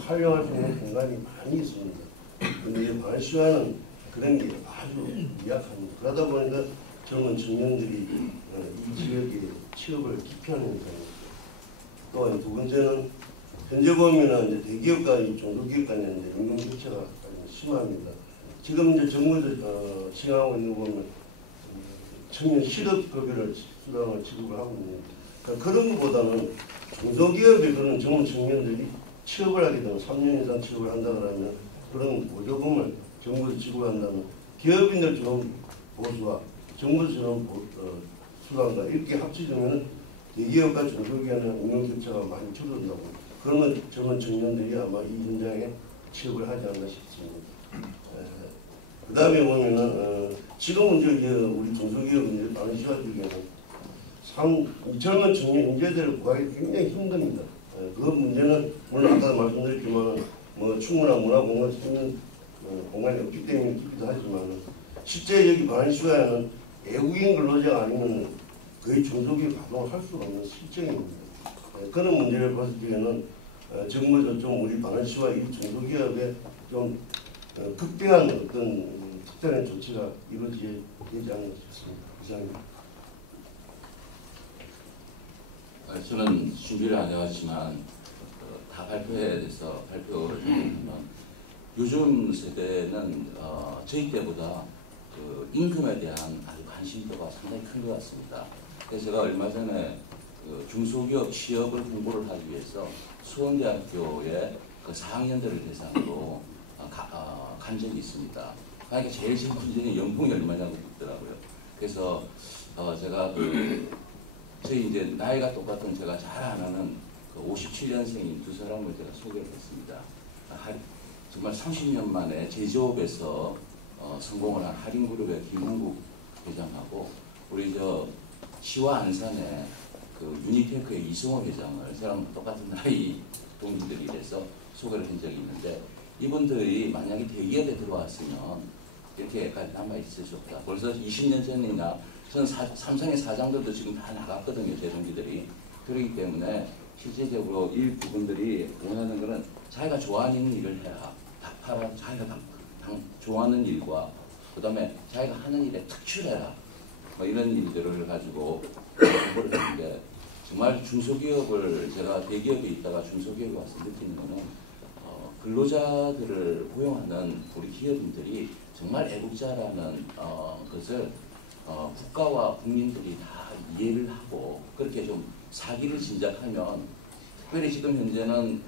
활용할 수 있는 공간이 많이 있습니다. 그런데 관시와는 그런 게 아주 미약합니다. 그러다 보니까 젊은 청년들이 이 지역에 취업을 기피하는 현상입니다. 또한 두 번째는 현재 보면은 이제 대기업과 중소기업 간의 임금 격차가 심합니다. 지금 이제 정부에서 시행하고 있는 거 보면 청년 실업급여를 수당을 지급을 하고 있는 그러니까 그런 것보다는 중소기업에 그런 젊은 청년들이 취업을 하게 되면 3년 이상 취업을 한다 그러면 그런 보조금을 정부에서 지급한다면 기업인들 주는 보수와 정부에서 주는 수당과 이렇게 합치면 대기업과 중소기업의 임금 격차가 많이 줄어든다고. 그러면 젊은 청년들이 아마 이 현장에 취업을 하지 않나 싶습니다. 그 다음에 보면은 지금 이제 우리 중소기업인들 많은 시간 중에는 이 젊은 청년 인재들을 구하기 굉장히 힘듭니다. 그 문제는 물론 아까도 말씀드렸지만 충분한 문화 공간을 쓰는 공간이 없기 때문에 있기도 하지만 실제 여기 많은시와에는 외국인 근로자가 아니면 거의 중소기업 가동을 할 수가 없는 실정입니다. 그런 문제를 봤을 때에는 정부에서 좀 우리 많은시와 이 중소기업에 좀 극대한 어떤 특단의 조치가 이루어져야 되지 않나 싶습니다. 이상입니다. 저는 준비를 안 해왔지만 다 발표에 대해서 발표를 하면 요즘 세대는 저희 때보다 그 임금에 대한 아주 관심도가 상당히 큰 것 같습니다. 그래서 제가 얼마 전에 그 중소기업 취업을 홍보를 하기 위해서 수원대학교의 그 4학년들을 대상으로 간 적이 있습니다. 그러니까 제일 제 문제는 연봉이 얼마냐고 묻더라고요. 그래서 제가 저희 이제 나이가 똑같은 제가 잘 아는 그 57년생인 두 사람을 제가 소개를 했습니다. 정말 30년 만에 제조업에서 성공을 한 할인그룹의 김홍국 회장하고 우리 시와 안산의 그 유니테크의 이승호 회장을 저랑 똑같은 나이 동기들이 돼서 소개를 한 적이 있는데 이분들이 만약에 대기업에 들어왔으면 이렇게까지 남아있을 수 없다. 벌써 20년 전이나 저는 삼성의 사장들도 지금 다 나갔거든요. 제 동기들이. 그렇기 때문에 실질적으로 이 부분들이 원하는 것은 자기가 좋아하는 일을 해라. 닥파라. 자기가 좋아하는 일과 그 다음에 자기가 하는 일에 특출해라. 이런 일들을 가지고 공부를 했는데 정말 중소기업을 제가 대기업에 있다가 중소기업에 와서 느끼는 거는 근로자들을 고용하는 우리 기업인들이 정말 애국자라는 것을 국가와 국민들이 다 이해를 하고 그렇게 좀 사기를 진작하면 특별히 지금 현재는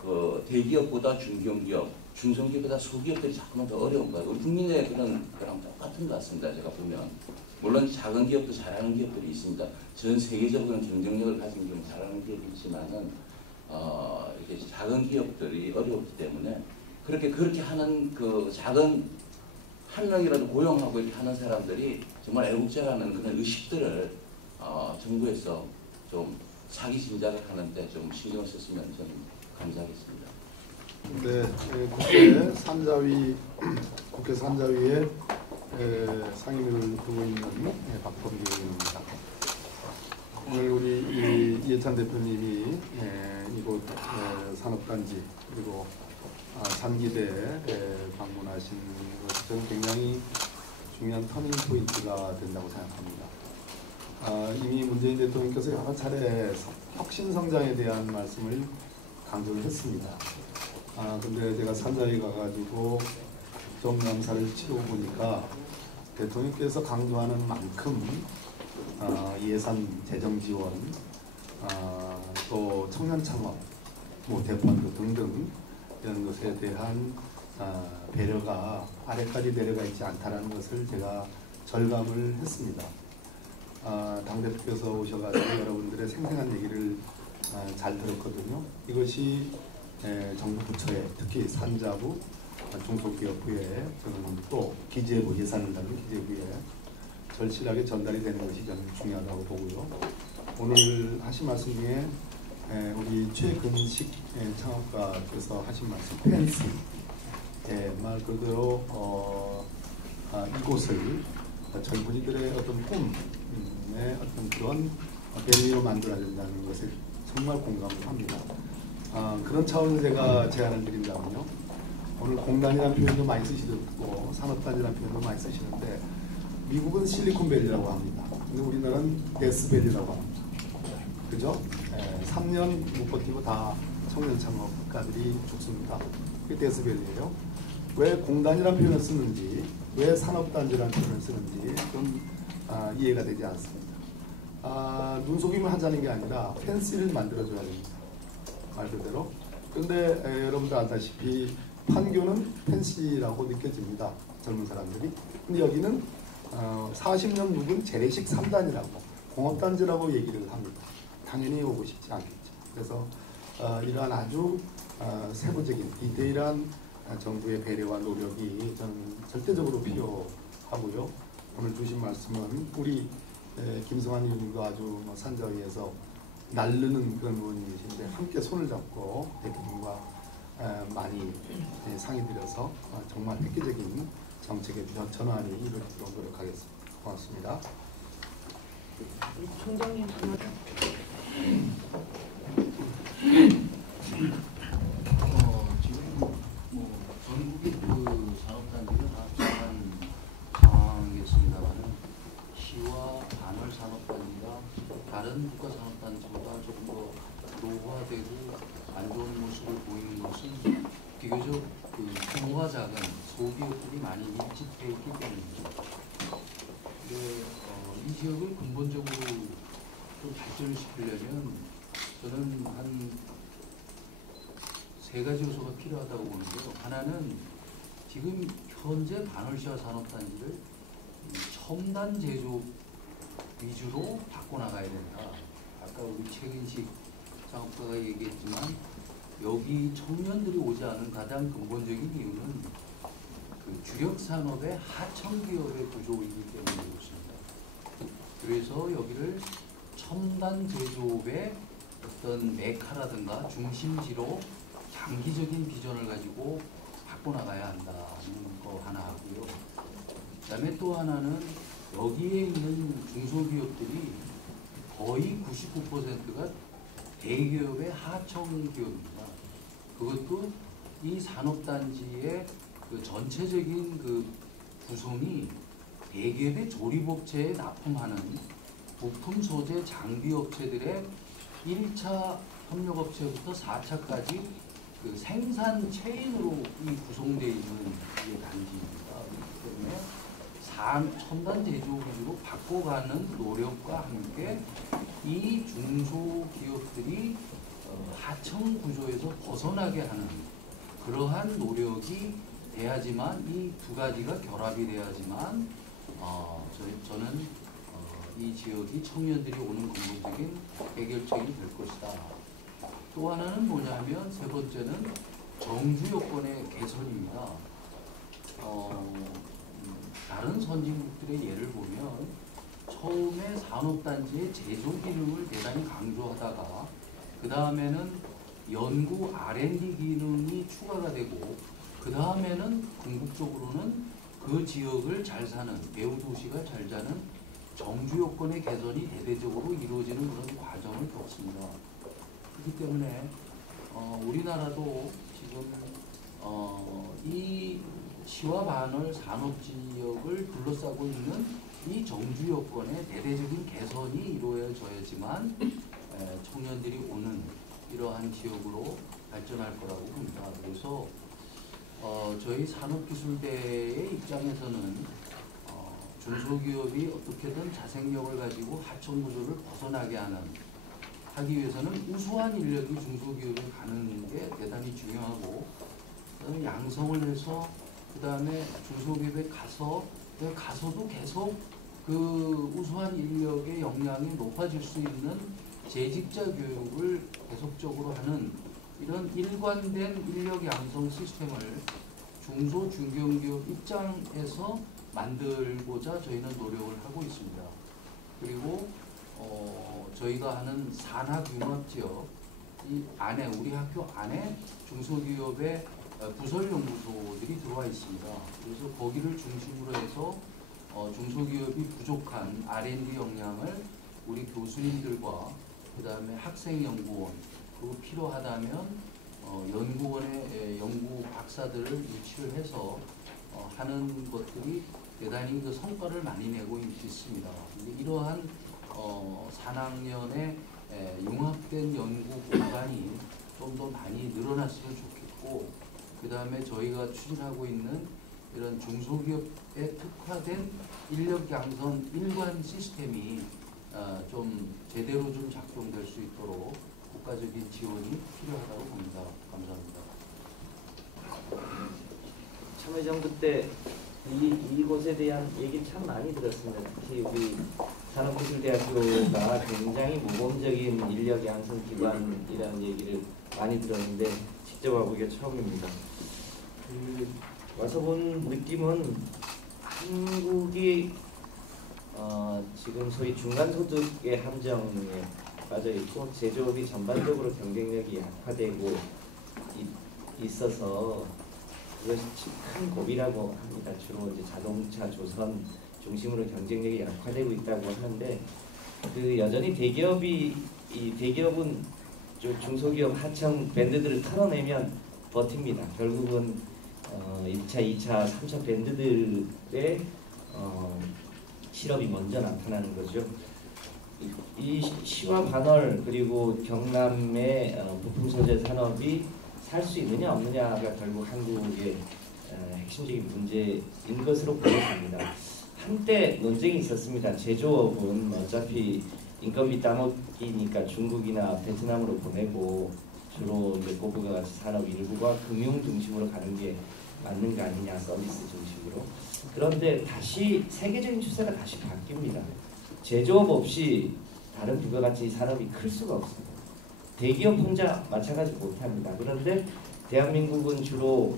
그 대기업보다 중견기업, 중소기업보다 소기업들이 자꾸만 더 어려운 거예요. 우리 국민의 그런 거랑 똑같은 것 같습니다. 제가 보면 물론 작은 기업도 잘하는 기업들이 있습니다. 전 세계적으로는 경쟁력을 가진 좀 잘하는 기업이 있지만은 이렇게 작은 기업들이 어려웠기 때문에 그렇게 하는 그 작은 한 명이라도 고용하고 이렇게 하는 사람들이 정말 애국자라는 그런 의식들을 정부에서 좀 사기 진작을 하는데 좀 신경을 썼으면 저는 감사하겠습니다. 네, 국회 산자위 국회 산자위에 상임위를 두고 있는 박범계 의원입니다. 오늘 우리 이해찬 대표님이 이곳 산업단지 그리고 산기대에 방문하신 것이 저는 굉장히 중요한 터닝 포인트가 된다고 생각합니다. 이미 문재인 대통령께서 여러 차례 혁신 성장에 대한 말씀을 강조를 했습니다. 근데 제가 산자위 가가지고 국정감사를 치르고 보니까 대통령께서 강조하는 만큼 예산 재정 지원, 또 청년 창업, 대펀드 등등 이런 것에 대한 배려가 아래까지 내려가 있지 않다는 것을 제가 절감을 했습니다. 당대표께서 오셔가지고 여러분들의 생생한 얘기를 잘 들었거든요. 이것이 정부 부처에 특히 산자부, 중소기업부에 저는 또 기재부 예산을 다룬 기재부에 절실하게 전달이 되는 것이 저는 중요하다고 보고요. 오늘 하신 말씀 중에 우리 최근식 창업가께서 하신 말씀 펜스 말 그대로 이곳을 젊은이들의 어떤 꿈의 어떤 그런 밸류로 만들어야 된다는 것을 정말 공감을 합니다. 그런 차원에서 제가 제안을 드린다면요. 오늘 공단이라는 표현도 많이 쓰시고 산업단지라는 표현도 많이 쓰시는데 미국은 실리콘밸리라고 합니다. 근데 우리나라는 데스밸리라고 합니다. 그죠? 3년 못 버티고 다 청년 창업가들이 죽습니다. 그게 데스밸리예요. 왜 공단이라는 표현을 쓰는지, 왜 산업단지라는 표현을 쓰는지 좀 이해가 되지 않습니다. 눈속임을 하자는 게 아니라 펜시를 만들어줘야 됩니다. 말 그대로. 그런데 여러분들 알다시피 판교는 펜시라고 느껴집니다. 젊은 사람들이. 근데 여기는 40년 묵은 재래식 3단이라고 공업단지라고 얘기를 합니다. 당연히 오고 싶지 않겠죠. 그래서 이러한 아주 세부적인 디테일한 정부의 배려와 노력이 저는 절대적으로 필요하고요. 오늘 주신 말씀은 우리 김성환 의원님도 아주 산자위에서 날르는 그런 의원님이신데 함께 손을 잡고 대표님과 많이 상의드려서 정말 획기적인 정책의 전환이 이루어지도록 노력하겠습니다. 고맙습니다. 총장님 지금 전국의 그 산업단지가 다 비슷한 상황이었습니다만은 시와 반월 산업단지가 다른 국가 산업단지보다 조금 더 노후화되고 안 좋은 모습을 보이는 것은 비교적 그 규모가 작은 소기업들이 많이 밀집되어 있기 때문입니다. 근데 이 지역을 근본적으로 좀 발전을 시키려면 저는 한 세 가지 요소가 필요하다고 보는데요. 하나는 지금 현재 반월시와 산업단지를 첨단 제조 위주로 바꿔나가야 된다. 아까 우리 최근식 창업가가 얘기했지만 여기 청년들이 오지 않은 가장 근본적인 이유는 그 주력 산업의 하청 기업의 구조이기 때문에 그렇습니다. 그래서 여기를 첨단 제조업의 어떤 메카라든가 중심지로 장기적인 비전을 가지고 바꿔나가야 한다는 거 하나 하고요. 그다음에 또 하나는 여기에 있는 중소기업들이 거의 99%가 대기업의 하청 기업입니다. 그것도 이 산업단지의 그 전체적인 그 구성이 대기업의 조립업체에 납품하는 부품 소재 장비 업체들의 1차 협력업체부터 4차까지 그 생산 체인으로 이 구성되어 있는 이게 단지입니다. 그렇기 때문에 첨단 제조 위주로 바꿔가는 노력과 함께 이 중소기업들이 하청 구조에서 벗어나게 하는 그러한 노력이 돼야지만 이 두 가지가 결합이 돼야지만 저는 이 지역이 청년들이 오는 근본적인 해결책이 될 것이다. 또 하나는 뭐냐면 세 번째는 정주 여건의 개선입니다. 다른 선진국들의 예를 보면 처음에 산업단지의 제조 기능을 대단히 강조하다가 그 다음에는 연구 R&D 기능이 추가가 되고 그 다음에는 궁극적으로는 그 지역을 잘 사는 배후 도시가 잘 사는 정주 여건의 개선이 대대적으로 이루어지는 그런 과정을 겪습니다. 그렇기 때문에 우리나라도 지금 이 시와 반월 산업지역을 둘러싸고 있는 이 정주 여건의 대대적인 개선이 이루어져야지만 청년들이 오는 이러한 지역으로 발전할 거라고 봅니다. 그래서 저희 산업기술대의 입장에서는 중소기업이 어떻게든 자생력을 가지고 하청구조를 벗어나게 하기 위해서는 우수한 인력이 중소기업에 가는 게 대단히 중요하고 양성을 해서 그 다음에 중소기업에 가서도 계속 그 우수한 인력의 역량이 높아질 수 있는 재직자 교육을 계속적으로 하는 이런 일관된 인력 양성 시스템을 중소 중견기업 입장에서 만들고자 저희는 노력을 하고 있습니다. 그리고 저희가 하는 산학융합지역 이 안에 우리 학교 안에 중소기업의 부설연구소들이 들어와 있습니다. 그래서 거기를 중심으로 해서 중소기업이 부족한 R&D 역량을 우리 교수님들과 그 다음에 학생연구원 그리고 필요하다면 연구원의 연구 박사들을 유치를 해서 하는 것들이 대단히 그 성과를 많이 내고 있습니다. 이러한 산학년의 융합된 연구 공간이 좀 더 많이 늘어났으면 좋겠고 그 다음에 저희가 추진하고 있는 이런 중소기업에 특화된 인력 양성 일관 시스템이 좀 제대로 좀 작동될 수 있도록 국가적인 지원이 필요하다고 봅니다. 감사합니다. 참여정부 때 이곳에 대한 얘기 참 많이 들었습니다. 특히 우리 산업기술대학교가 굉장히 모범적인 인력 양성 기관이라는 얘기를 많이 들었는데 직접 와보기가 처음입니다. 와서 본 느낌은 한국이 지금 소위 중간소득의 함정에 빠져 있고 제조업이 전반적으로 경쟁력이 약화되고 있어서 그것이 큰 고비라고 합니다. 주로 이제 자동차, 조선 중심으로 경쟁력이 약화되고 있다고 하는데 여전히 대기업은 중소기업 하청 밴드들을 털어내면 버팁니다. 결국은 1차, 2차, 3차 밴드들의 실업이 먼저 나타나는 거죠. 이 시와 반월 그리고 경남의 부품 소재 산업이 살 수 있느냐 없느냐가 결국 한국의 핵심적인 문제인 것으로 보여집니다. 한때 논쟁이 있었습니다. 제조업은 어차피 인건비 따먹기니까 중국이나 베트남으로 보내고 주로 이제 고부가 산업 일부가 금융 중심으로 가는 게 맞는 거 아니냐, 서비스 중심으로. 그런데 다시 세계적인 추세가 다시 바뀝니다. 제조업 없이 다른 부가가치 산업이 클 수가 없습니다. 대기업 혼자 마찬가지 못합니다. 그런데 대한민국은 주로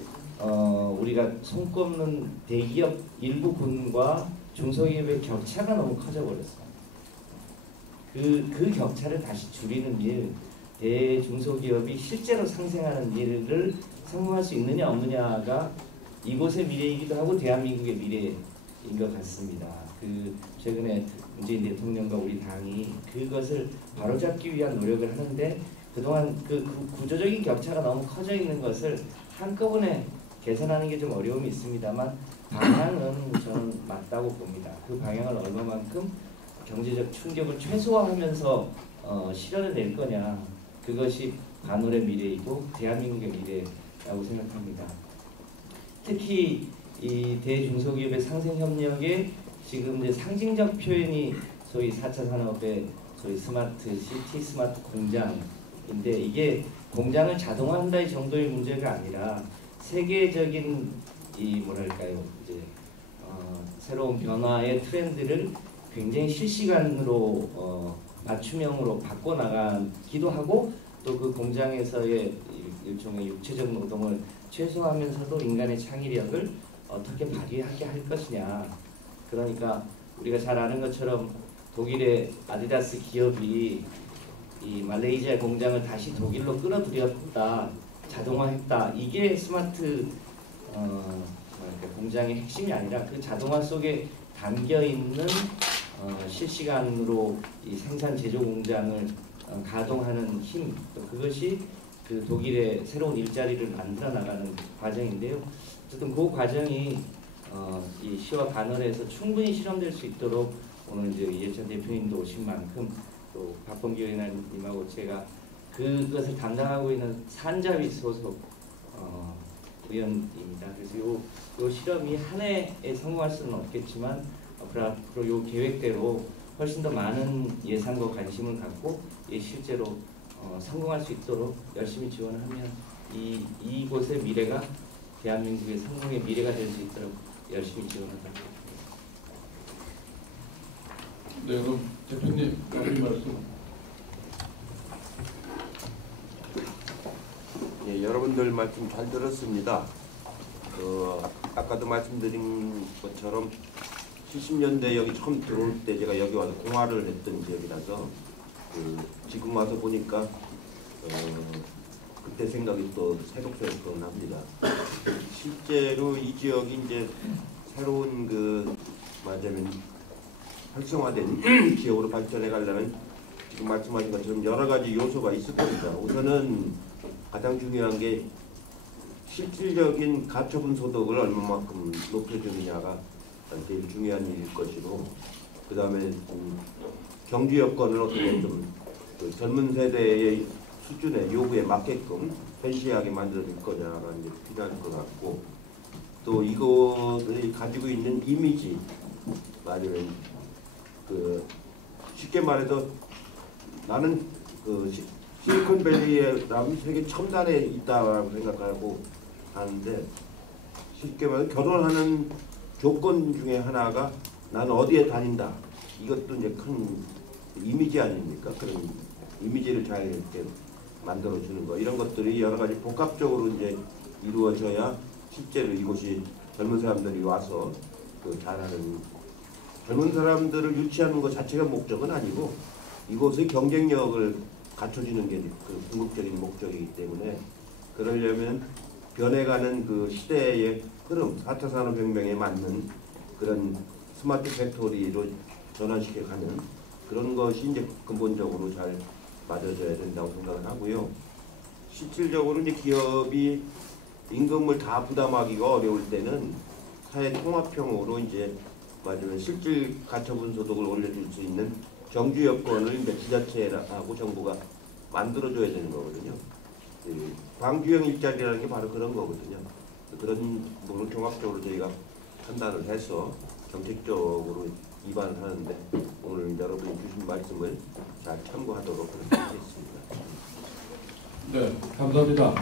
우리가 손꼽는 대기업 일부군과 중소기업의 격차가 너무 커져버렸어요. 그 격차를 다시 줄이는 일, 대중소기업이 실제로 상생하는 일을 성공할 수 있느냐 없느냐가 이곳의 미래이기도 하고 대한민국의 미래인 것 같습니다. 최근에 문재인 대통령과 우리 당이 그것을 바로잡기 위한 노력을 하는데 그동안 그 구조적인 격차가 너무 커져 있는 것을 한꺼번에 개선하는 게 좀 어려움이 있습니다만 방향은 저는 맞다고 봅니다. 그 방향을 얼마만큼 경제적 충격을 최소화하면서 실현을 낼 거냐, 그것이 반월의 미래이고 대한민국의 미래라고 생각합니다. 특히 이 대중소기업의 상생협력에 지금 이제 상징적 표현이 소위 4차 산업의 소위 스마트 시티, 스마트 공장인데 이게 공장을 자동화한다 이 정도의 문제가 아니라 세계적인 이 뭐랄까요, 이제 새로운 변화의 트렌드를 굉장히 실시간으로 맞춤형으로 바꿔나가기도 하고 또 그 공장에서의 일종의 육체적 노동을 최소화하면서도 인간의 창의력을 어떻게 발휘하게 할 것이냐. 그러니까 우리가 잘 아는 것처럼 독일의 아디다스 기업이 이 말레이시아 공장을 다시 독일로 끌어들였다, 자동화했다. 이게 스마트 공장의 핵심이 아니라 그 자동화 속에 담겨 있는 실시간으로 이 생산 제조 공장을 가동하는 힘, 또 그것이 그 독일의 새로운 일자리를 만들어 나가는 과정인데요. 어쨌든 그 과정이 이 시와 반월에서 충분히 실험될 수 있도록 오늘 이제 이해찬 대표님도 오신 만큼 또 박범기 의원님하고 제가 그것을 담당하고 있는 산자위 소속 의원입니다. 그래서 요 실험이 한 해에 성공할 수는 없겠지만 앞으로 요 계획대로 훨씬 더 많은 예산과 관심을 갖고 실제로 성공할 수 있도록 열심히 지원하면 이곳의 미래가 대한민국의 성공의 미래가 될 수 있도록 열심히 지원하도록 하겠습니다. 네, 그럼 대표님 마무리 말씀. 예, 여러분들 말씀 잘 들었습니다. 아까도 말씀드린 것처럼 70년대 여기 처음 들어올 때 제가 여기 와서 공화를 했던 지역이라서 지금 와서 보니까 그때 생각이 또 새록새록 납니다. 실제로 이 지역이 이제 새로운 말하자면 활성화된 지역으로 발전해 가려면 지금 말씀하신 것처럼 여러 가지 요소가 있을 겁니다. 우선은 가장 중요한 게 실질적인 가처분 소득을 얼마만큼 높여주느냐가 제일 중요한 일일 것이고, 그 다음에 경주 여건을 어떻게 좀 젊은 세대의 수준의 요구에 맞게끔 팬시하게 만들어줄 거냐가 이제 필요할 것 같고, 또 이것이 가지고 있는 이미지, 말하자면 쉽게 말해서 나는 실리콘밸리에 남 세계 첨단에 있다고 생각하고 하는데, 쉽게 말해서 결혼하는 조건 중에 하나가 나는 어디에 다닌다. 이것도 이제 큰 이미지 아닙니까? 그런 이미지를 잘 이렇게 만들어주는 거, 이런 것들이 여러 가지 복합적으로 이제 이루어져야 실제로 이곳이 젊은 사람들이 와서 잘하는, 젊은 사람들을 유치하는 것 자체가 목적은 아니고 이곳의 경쟁력을 갖춰주는 게 그 궁극적인 목적이기 때문에, 그러려면 변해가는 그 시대의 흐름, 4차 산업혁명에 맞는 그런 스마트 팩토리로 전환시켜가는 그런 것이 이제 근본적으로 잘 맞아져야 된다고 생각을 하고요. 실질적으로 이제 기업이 임금을 다 부담하기가 어려울 때는 사회 통합형으로 이제 맞으면 실질 가처분 소득을 올려줄 수 있는 경주 여건을 이제 지자체하고 정부가 만들어줘야 되는 거거든요. 광주형 일자리라는 게 바로 그런 거거든요. 그런 부분을 종합적으로 저희가 판단을 해서 정책적으로 입안을 하는데, 오늘 여러분이 주신 말씀을 잘 참고하도록 하겠습니다. 네, 감사합니다.